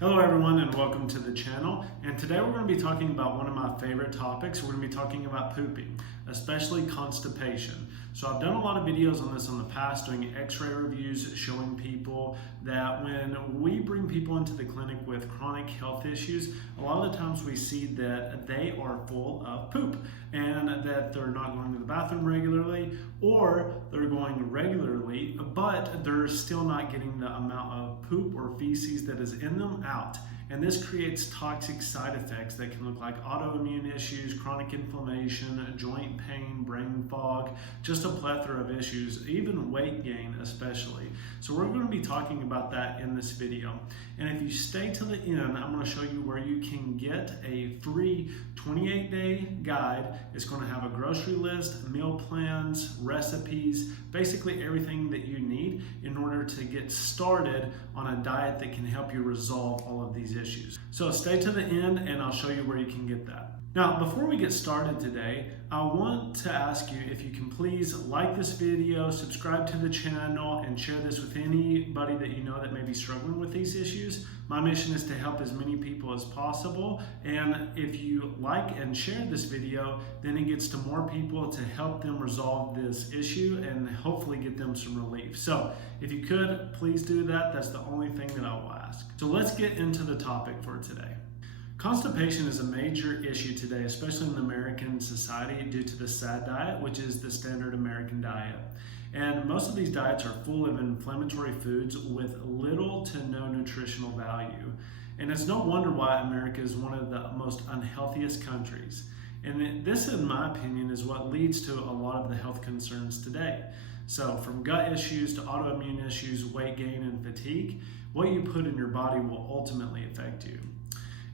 Hello everyone and welcome to the channel, and today we're going to be talking about one of my favorite topics. We're going to be talking about pooping, especially constipation. So I've done a lot of videos on this in the past, doing x-ray reviews showing people that when we bring people into the clinic with chronic health issues, a lot of the times we see that they are full of poop and that they're not going to the bathroom regularly, or they're going regularly but they're still not getting the amount of poop or feces that is in them out. And this creates toxic side effects that can look like autoimmune issues, chronic inflammation, joint pain, brain fog, just a plethora of issues, even weight gain especially. So we're going to be talking about that in this video. And if you stay to the end, I'm going to show you where you can get a free 28-day guide. It's going to have a grocery list, meal plans, recipes, basically everything that you need in order to get started on a diet that can help you resolve all of these issues. So stay to the end and I'll show you where you can get that. Now, before we get started today, I want to ask you if you can please like this video, subscribe to the channel, and share this with anybody that you know that may be struggling with these issues. My mission is to help as many people as possible, and if you like and share this video, then it gets to more people to help them resolve this issue and hopefully get them some relief. So if you could, please do that. That's the only thing that I will ask. So let's get into the topic for today. Constipation is a major issue today, especially in the American society, due to the SAD diet, which is the standard American diet. And most of these diets are full of inflammatory foods with little to no nutritional value. And it's no wonder why America is one of the most unhealthiest countries. And this, in my opinion, is what leads to a lot of the health concerns today. So from gut issues to autoimmune issues, weight gain, and fatigue, what you put in your body will ultimately affect you.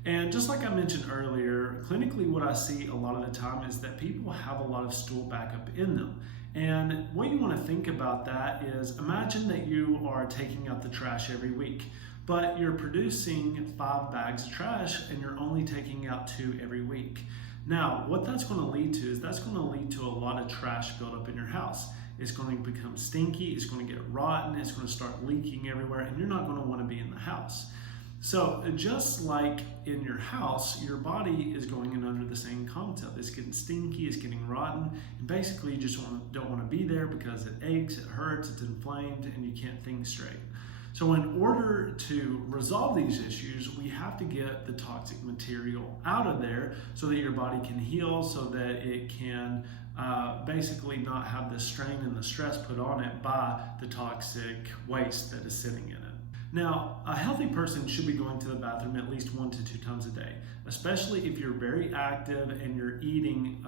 And just like I mentioned earlier, clinically what I see a lot of the time is that people have a lot of stool backup in them. And what you want to think about that is, imagine that you are taking out the trash every week, but you're producing 5 bags of trash and you're only taking out 2 every week. Now, what that's going to lead to is that's going to lead to a lot of trash buildup in your house. It's going to become stinky, it's going to get rotten, it's going to start leaking everywhere, and you're not going to want to be in the house. So just like in your house, your body is going in under the same concept. It's getting stinky, it's getting rotten, and basically you just don't want to be there because it aches, it hurts, it's inflamed, and you can't think straight. So in order to resolve these issues, we have to get the toxic material out of there so that your body can heal, so that it can basically not have the strain and the stress put on it by the toxic waste that is sitting in it. Now, a healthy person should be going to the bathroom at least 1 to 2 times a day, especially if you're very active and you're eating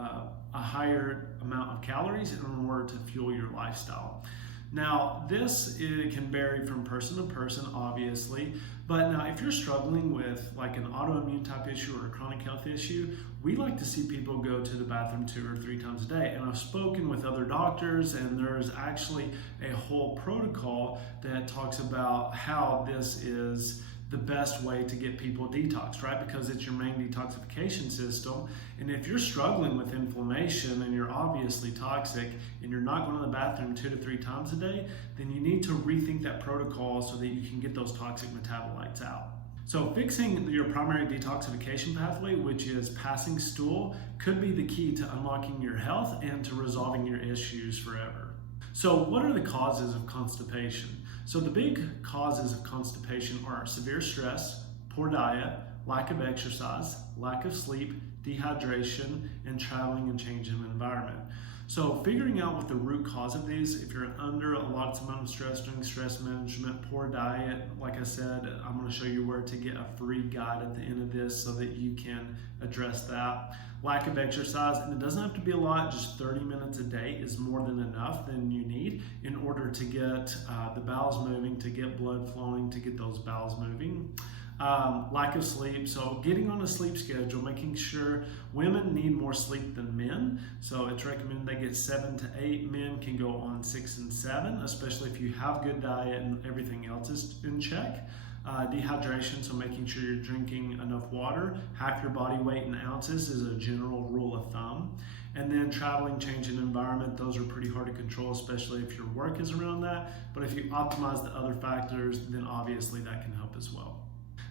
a higher amount of calories in order to fuel your lifestyle. Now, this can vary from person to person, obviously, but now if you're struggling with like an autoimmune type issue or a chronic health issue, we like to see people go to the bathroom 2 or 3 times a day. And I've spoken with other doctors, and there's actually a whole protocol that talks about how this is the best way to get people detoxed, right? Because it's your main detoxification system. And if you're struggling with inflammation and you're obviously toxic and you're not going to the bathroom 2 to 3 times a day, then you need to rethink that protocol so that you can get those toxic metabolites out. So fixing your primary detoxification pathway, which is passing stool, could be the key to unlocking your health and to resolving your issues forever. So what are the causes of constipation? So the big causes of constipation are severe stress, poor diet, lack of exercise, lack of sleep, dehydration, and traveling and changing of environment. So figuring out what the root cause of these, if you're under a large amount of stress, doing stress management, poor diet, like I said, I'm going to show you where to get a free guide at the end of this so that you can address that. Lack of exercise, and it doesn't have to be a lot, just 30 minutes a day is more than enough than you need in order to get the bowels moving, to get blood flowing, to get those bowels moving. Lack of sleep, so getting on a sleep schedule, making sure women need more sleep than men. So it's recommended they get 7 to 8. Men can go on 6 and 7, especially if you have good diet and everything else is in check. Dehydration, so making sure you're drinking enough water. Half your body weight in ounces is a general rule of thumb. And then traveling, change in environment, those are pretty hard to control, especially if your work is around that. But if you optimize the other factors, then obviously that can help as well.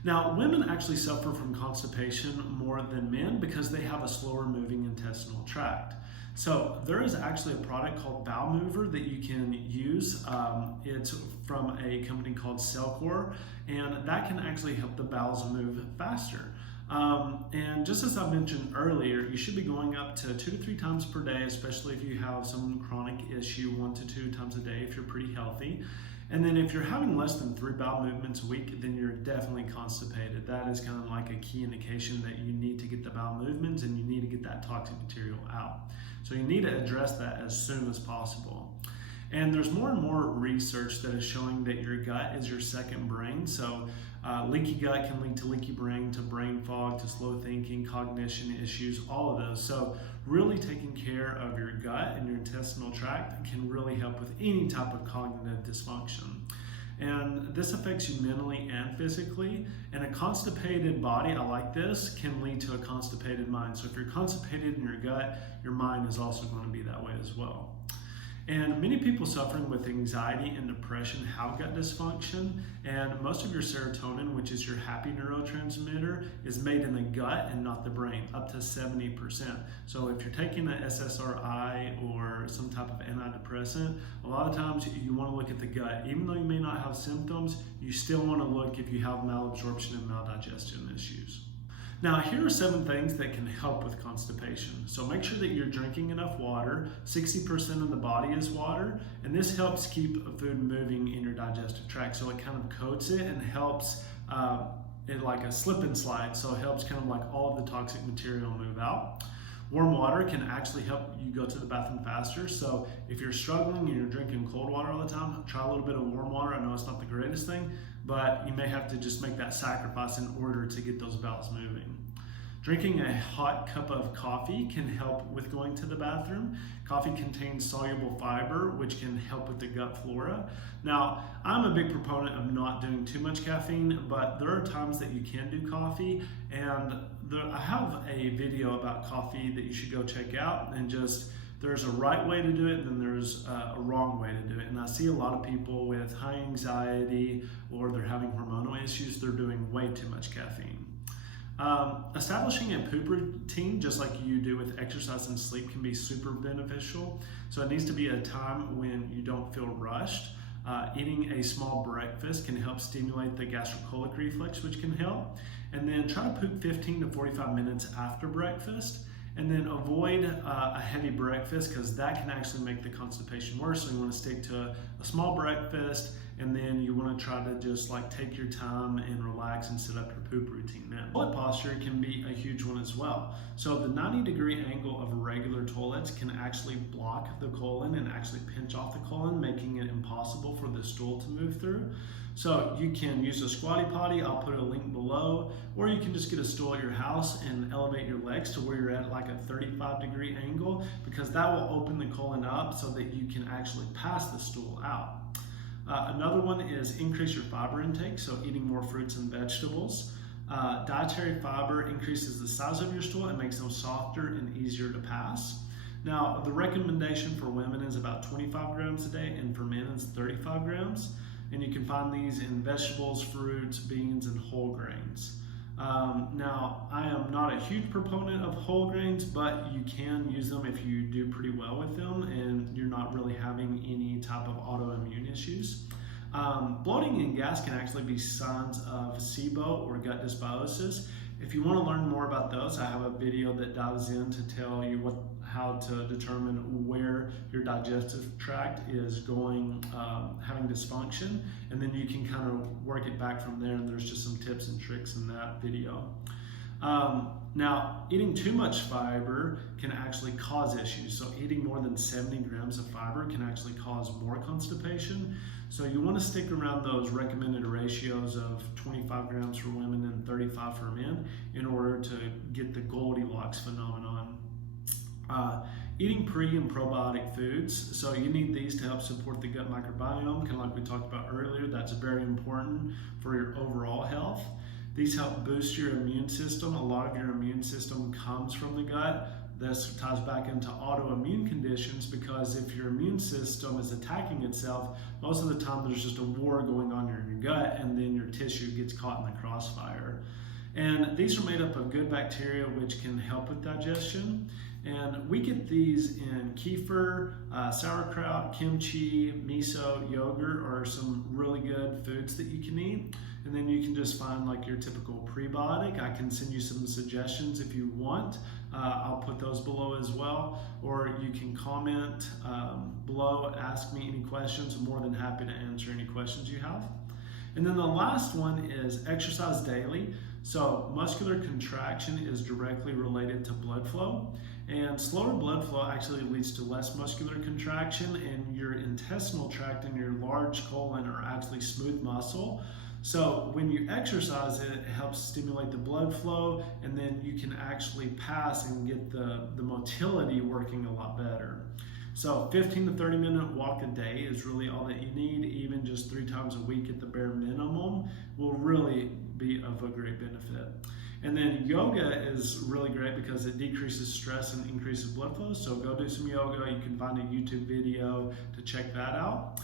Now, women actually suffer from constipation more than men because they have a slower moving intestinal tract. So there is actually a product called Bowel Mover that you can use. It's from a company called Cellcore, and that can actually help the bowels move faster. And just as I mentioned earlier, you should be going up to 2 to 3 times per day, especially if you have some chronic issue, 1 to 2 times a day if you're pretty healthy. And then if you're having less than 3 bowel movements a week, then you're definitely constipated. That is kind of like a key indication that you need to get the bowel movements and you need to get that toxic material out. So you need to address that as soon as possible. And there's more and more research that is showing that your gut is your second brain. So leaky gut can lead to leaky brain, to brain fog, to slow thinking, cognition issues, all of those. So really taking care of your gut and your intestinal tract can really help with any type of cognitive dysfunction. And this affects you mentally and physically. And a constipated body, I like this, can lead to a constipated mind. So if you're constipated in your gut, your mind is also going to be that way as well. And many people suffering with anxiety and depression have gut dysfunction, and most of your serotonin, which is your happy neurotransmitter, is made in the gut and not the brain, up to 70%. So if you're taking an SSRI or some type of antidepressant, a lot of times you want to look at the gut. Even though you may not have symptoms, you still want to look if you have malabsorption and maldigestion issues. Now, here are 7 things that can help with constipation. So make sure that you're drinking enough water. 60% of the body is water, and this helps keep food moving in your digestive tract. So it kind of coats it and helps it like a slip and slide. So it helps kind of like all of the toxic material move out. Warm water can actually help you go to the bathroom faster. So if you're struggling and you're drinking cold water all the time, try a little bit of warm water. I know it's not the greatest thing, but you may have to just make that sacrifice in order to get those bowels moving. Drinking a hot cup of coffee can help with going to the bathroom. Coffee contains soluble fiber, which can help with the gut flora. Now, I'm a big proponent of not doing too much caffeine, but there are times that you can do coffee, and I have a video about coffee that you should go check out, and just there's a right way to do it, and then there's a wrong way to do it. And I see a lot of people with high anxiety or they're having hormonal issues, they're doing way too much caffeine. Establishing a poop routine, just like you do with exercise and sleep, can be super beneficial. So it needs to be a time when you don't feel rushed. Eating a small breakfast can help stimulate the gastrocolic reflex, which can help. And then try to poop 15 to 45 minutes after breakfast. And then avoid a heavy breakfast, because that can actually make the constipation worse. So you want to stick to a small breakfast, and then you want to try to just like take your time and relax and set up your poop routine. Now, toilet posture can be a huge one as well. So the 90-degree angle of regular toilets can actually block the colon and actually pinch off the colon, making it impossible for the stool to move through. So you can use a squatty potty, I'll put a link below, or you can just get a stool at your house and elevate your legs to where you're at like a 35-degree angle, because that will open the colon up so that you can actually pass the stool out. Another one is increase your fiber intake, so eating more fruits and vegetables. Dietary fiber increases the size of your stool and makes them softer and easier to pass. Now, the recommendation for women is about 25 grams a day, and for men is 35 grams. And you can find these in vegetables, fruits, beans, and whole grains. Now, I am not a huge proponent of whole grains, but you can use them if you do pretty well with them and you're not really having any type of autoimmune issues. Bloating and gas can actually be signs of SIBO or gut dysbiosis. If you want to learn more about those, I have a video that dives in to tell you how to determine where your digestive tract is going, having dysfunction, and then you can kind of work it back from there, and there's just some tips and tricks in that video. Now, eating too much fiber can actually cause issues. So eating more than 70 grams of fiber can actually cause more constipation. So you want to stick around those recommended ratios of 25 grams for women and 35 for men in order to get the Goldilocks phenomenon. Eating pre and probiotic foods. So you need these to help support the gut microbiome, kind of like we talked about earlier. That's very important for your overall health. These help boost your immune system. A lot of your immune system comes from the gut, this ties back into autoimmune conditions, because if your immune system is attacking itself, most of the time there's just a war going on in your gut, and then your tissue gets caught in the crossfire. And these are made up of good bacteria which can help with digestion. And we get these in kefir, sauerkraut, kimchi, miso, yogurt are some really good foods that you can eat. And then you can just find like your typical prebiotic. I can send you some suggestions if you want. I'll put those below as well. Or you can comment below, ask me any questions. I'm more than happy to answer any questions you have. And then the last one is exercise daily. So muscular contraction is directly related to blood flow, and slower blood flow actually leads to less muscular contraction, and your intestinal tract and your large colon are actually smooth muscle. So when you exercise it helps stimulate the blood flow, and then you can actually pass and get the motility working a lot better. So 15 to 30 minute walk a day is really all that you need. Even just 3 times a week at the bare minimum will really be of a great benefit. And then yoga is really great because it decreases stress and increases blood flow. So go do some yoga. You can find a YouTube video to check that out.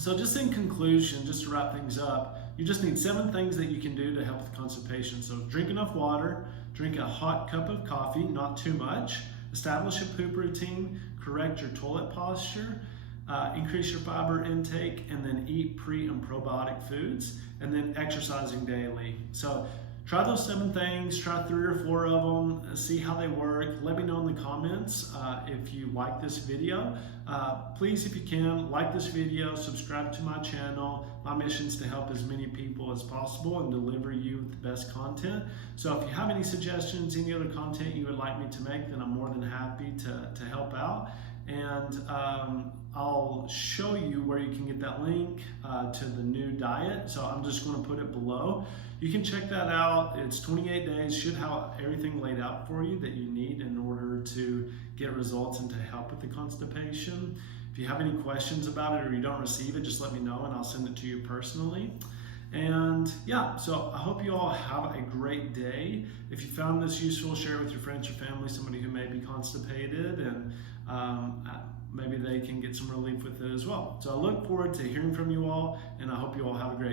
So just in conclusion, just to wrap things up, you just need 7 things that you can do to help with constipation. So drink enough water, drink a hot cup of coffee, not too much, establish a poop routine, correct your toilet posture, increase your fiber intake, and then eat pre and probiotic foods, and then exercising daily. So try those 7 things, try 3 or 4 of them, see how they work. Let me know in the comments if you like this video. Please, if you can, like this video, subscribe to my channel. My mission is to help as many people as possible and deliver you the best content. So if you have any suggestions, any other content you would like me to make, then I'm more than happy to help out. And I'll show you where you can get that link to the new diet. So I'm just going to put it below. You can check that out. It's 28 days, should have everything laid out for you that you need in order to get results and to help with the constipation. If you have any questions about it or you don't receive it, just let me know and I'll send it to you personally. And yeah, so I hope you all have a great day. If you found this useful, share it with your friends or family, somebody who may be constipated, and maybe they can get some relief with it as well. So I look forward to hearing from you all, and I hope you all have a great day.